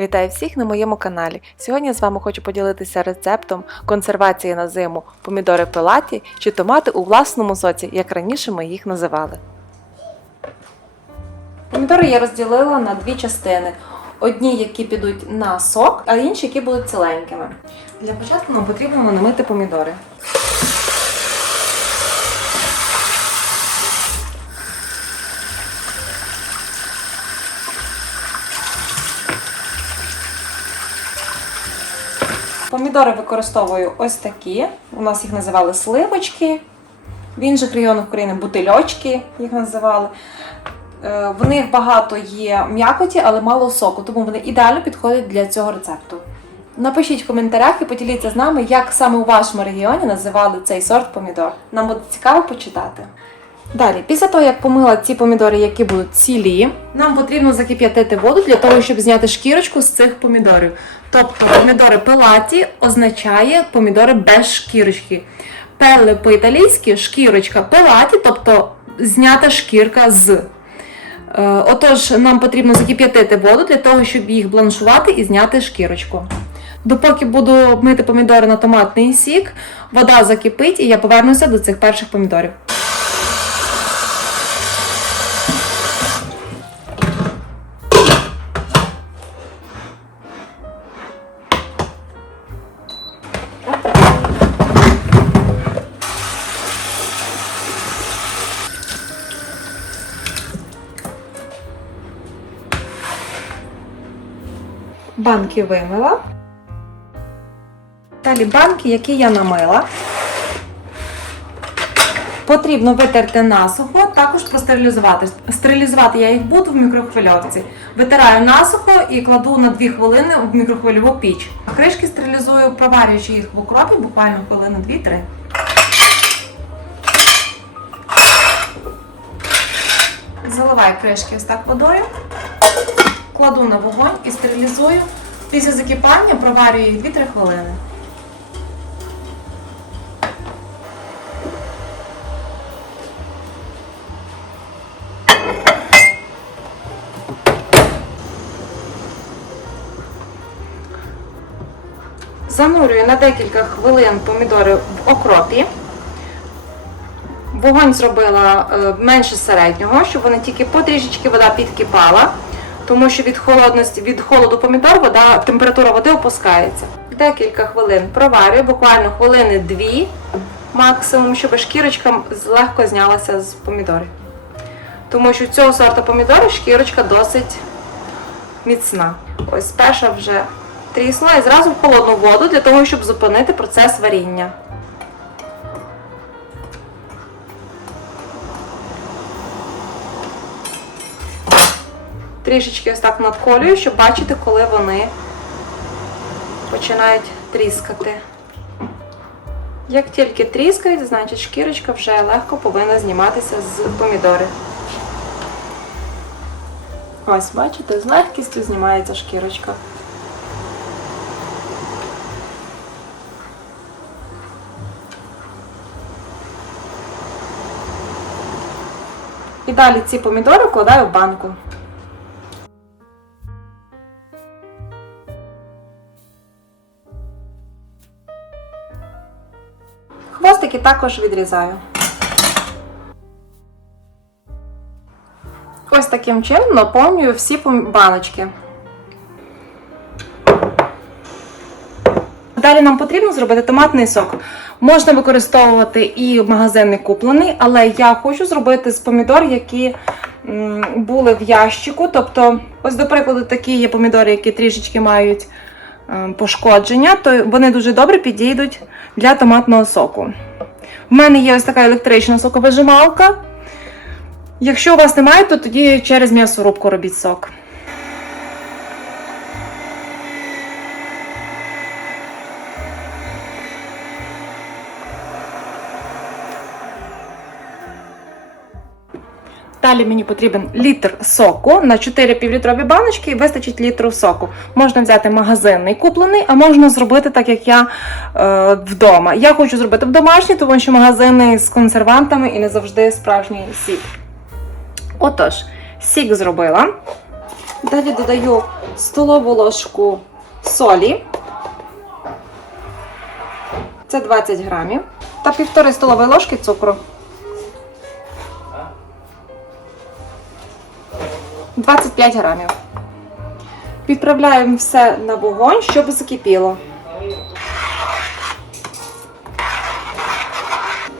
Вітаю всіх на моєму каналі. Сьогодні я з вами хочу поділитися рецептом консервації на зиму помідори пилаті чи томати у власному соці, як раніше ми їх називали. Помідори я розділила на дві частини. Одні, які підуть на сок, а інші, які будуть ціленькими. Для початку нам потрібно намити помідори. Помідори використовую ось такі. У нас їх називали сливочки. В інших регіонах України бутильочки їх називали. Е, В них багато є м'якоті, але мало соку, тому вони ідеально підходять для цього рецепту. Напишіть в коментарях і поділіться з нами, як саме у вашому регіоні називали цей сорт помідор. Нам буде цікаво почитати. Далі, після того, як помила ці помідори, які будуть цілі, нам потрібно закип'ятити воду для того, щоб зняти шкірочку з цих помідорів. Тобто помідори пилаті означає помідори без шкірочки. Пеле по-італійськи шкірочка пилаті, тобто знята шкірка з. Е, Отож, нам потрібно закип'ятити воду для того, щоб їх бланшувати і зняти шкірочку. Допоки буду мити помідори на томатний сік, вода закипить і я повернуся до цих перших помідорів. Банки вимила. Далі банки, які я намила. Потрібно витерти насухо, також простерилізувати. Стерилізувати я їх буду в мікрохвильовці. Витираю насухо і кладу на 2 хвилини в мікрохвильову піч. Кришки стерилізую, проварюючи їх в окропі буквально хвилини 2-3. Заливаю кришки ось так водою, кладу на вогонь і стерилізую. Після закипання проварюю їх 2-3 хвилини. Занурюю на декілька хвилин помідори в окропі. Вогонь зробила е, менше середнього, щоб вони тільки потрішечки вода підкипала, тому що від холодності, від холоду помідор вода, температура води опускається. Декілька хвилин проварюю, буквально хвилини дві максимум, щоб шкірочка легко знялася з помідорів. Тому що цього сорту помідорів шкірочка досить міцна. Ось перша вже тріснула і зразу в холодну воду для того, щоб зупинити процес варіння. Трішечки ось так надколюю, щоб бачити, коли вони починають тріскати. Як тільки тріскають, значить шкірочка вже легко повинна зніматися з помідори. Ось, бачите, з легкістю знімається шкірочка. І далі ці помідори вкладаю в банку. Хвостики також відрізаю. Ось таким чином наповнюю всі баночки. Далі нам потрібно зробити томатний сок. Можна використовувати і магазинний куплений, але я хочу зробити з помідор, які були в ящику. Тобто, ось, до прикладу, такі є помідори, які трішечки мають пошкодження, то вони дуже добре підійдуть для томатного соку. У мене є ось така електрична соковижималка. Якщо у вас немає, то тоді через м'ясорубку робіть сок. Далі мені потрібен літр соку на 4 півлітрові баночки і вистачить літру соку. Можна взяти магазинний куплений, а можна зробити так, як я е, вдома. Я хочу зробити в домашній, тому що магазини з консервантами і не завжди справжній сік. Отож, сік зробила. Далі додаю столову ложку солі. Це 20 грамів. Та півтори столової ложки цукру. 25 грамів. Відправляємо все на вогонь, щоб закипіло.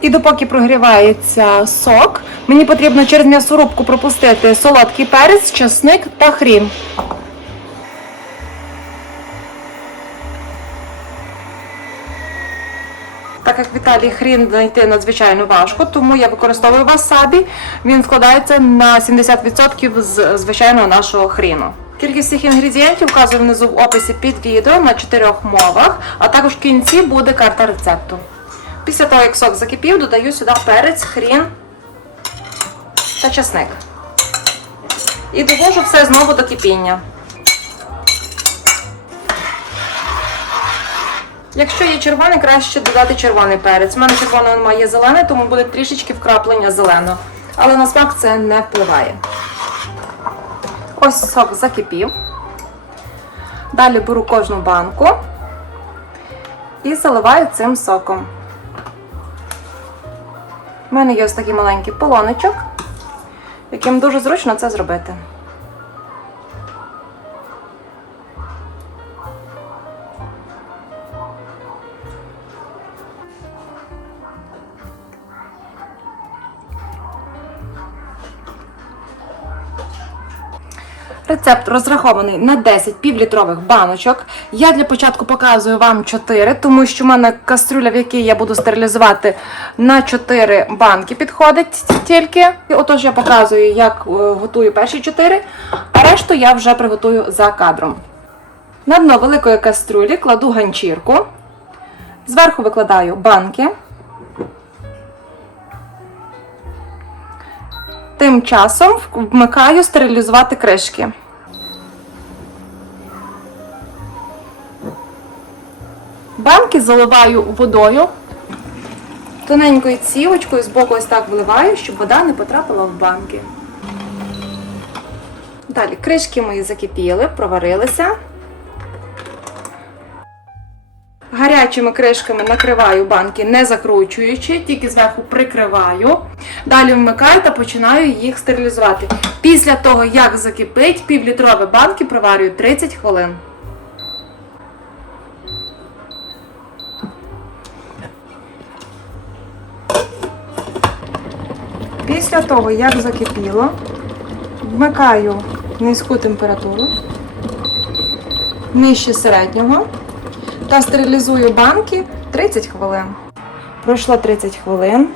І допоки прогрівається сок, мені потрібно через м'ясорубку пропустити солодкий перець, часник та хрін. Як в Італії хрін знайти надзвичайно важко, тому я використовую васабі. Він складається на 70% з звичайного нашого хріну. Кількість всіх інгредієнтів вказую внизу в описі під відео на чотирьох мовах, а також в кінці буде карта рецепту. Після того, як сок закипів, додаю сюди перець, хрін та часник. І довожу все знову до кипіння. Якщо є червоний, краще додати червоний перець. У мене червоного немає, є зелений, тому буде трішечки вкраплення зеленого. Але на смак це не впливає. Ось сок закипів. Далі беру кожну банку і заливаю цим соком. У мене є ось такий маленький полоничок, яким дуже зручно це зробити. Рецепт розрахований на 10 півлітрових баночок. Я для початку показую вам 4, тому що в мене кастрюля, в якій я буду стерилізувати на 4 банки, підходить тільки. І Отож, я показую, як е, готую перші 4, а решту я вже приготую за кадром. На дно великої кастрюлі кладу ганчірку, зверху викладаю банки. Тим часом вмикаю стерилізувати кришки. Банки заливаю водою. Тоненькою цівочкою з боку ось так вливаю, щоб вода не потрапила в банки. Далі кришки мої закипіли, проварилися. Гарячими кришками накриваю банки, не закручуючи, тільки зверху прикриваю. Далі вмикаю та починаю їх стерилізувати. Після того, як закипить, півлітрові банки проварюю 30 хвилин. Після того, як закипіло, вмикаю низьку температуру, нижче середнього та стерилізую банки 30 хвилин. Пройшло 30 хвилин.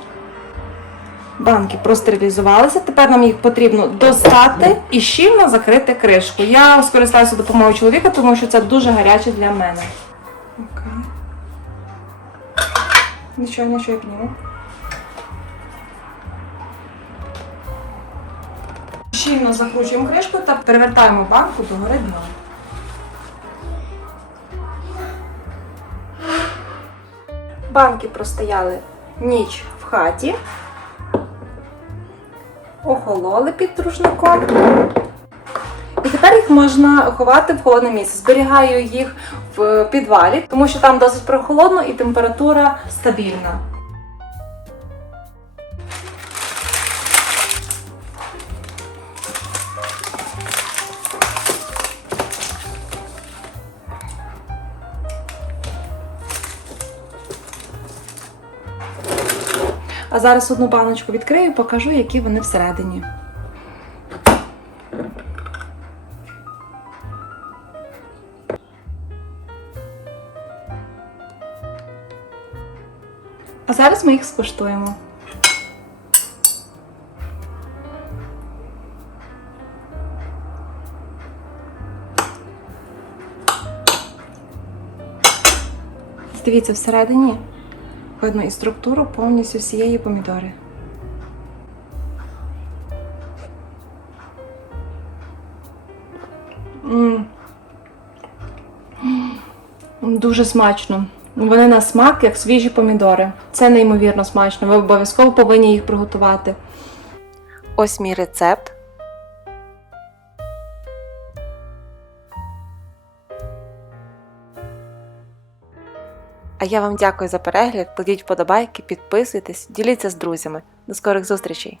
Банки простерилізувалися. Тепер нам їх потрібно достати і щільно закрити кришку. Я скористаюся допомогою чоловіка, тому що це дуже гаряче для мене. Окей. Нічого, нічого я підніму. Щільно закручуємо кришку та перевертаємо банку до гори дна. Банки простояли ніч в хаті, охололи під рушником. І тепер їх можна ховати в холодне місце. Зберігаю їх в підвалі, тому що там досить прохолодно і температура стабільна. А зараз одну баночку відкрию, покажу, які вони всередині. А зараз ми їх скуштуємо. Дивіться, всередині видно і структуру повністю всієї помідори. Дуже смачно. Вони на смак, як свіжі помідори. Це неймовірно смачно. Ви обов'язково повинні їх приготувати. Ось мій рецепт. А я вам дякую за перегляд. Кладіть вподобайки, підписуйтесь, діліться з друзями. До скорих зустрічей!